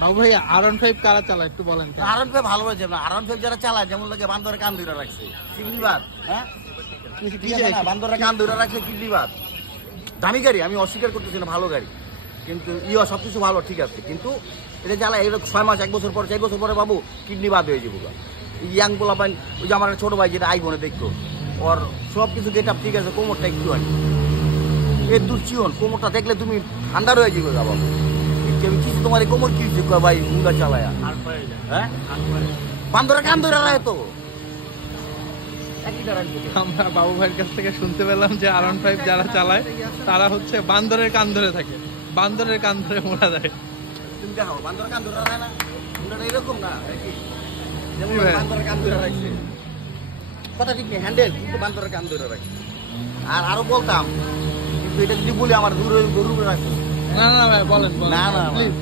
বাবু ভাই R15 কারা চালায় একটু বলেন। R15 ভালো হয়েছে না, R15 যারা চালায় যেমন লাগে বান্দরের কান ধরে রাখছে কিডনিবাদ, হ্যাঁ ঠিক আছে না, বান্দরের কান ধরে রাখছে কিডনিবাদ। দামি গাড়ি আমি অস্বীকার করতেছি না, ভালো গাড়ি, কিন্তু সবকিছু ভালো ঠিক আছে, কিন্তু এটা জ্বালায় এটা 6 মাস 1 বছর পরে 4 বছর পরে বাবু কিডনি বাদ হয়ে যাবো। ইয়াং পোলাপাইন ওই যে আমার ছোট ভাই যেটা আইফোনে দেখতো, ওর সব কিছু গেট আপ ঠিক আছে, কোমরটা একটু হয় এর দূর চিওন, কোমরটা দেখলে তুমি ঠান্ডা হয়ে যাবে বাবা। কিছু তোমার এই কোমর কি ভাই মুন্ডা চালায়, হ্যাঁ বান্দরের কান ধরে রাখে তো। আমরা বাবু ভাইয়ের কাছ থেকে শুনতে পেলাম যে R15 যারা চালায় তারা হচ্ছে বান্দরের কান ধরে থাকে, বান্দরের কান ধরে মোড়া দেয়। তুমি দেখো বান্দরের কান ধরে রাখে না, মুন্ডাটা এরকম না যেমন বান্দরের কান ধরে রাখছে, কথা ঠিক নেই, হ্যান্ডেল কিন্তু বান্দরের কান ধরে রাখছে। আর আরো বলতাম কিন্তু এটা যদি বলি আমার দূরে গরু রাখবো। না না ভাই বলেন, না না প্লিজ।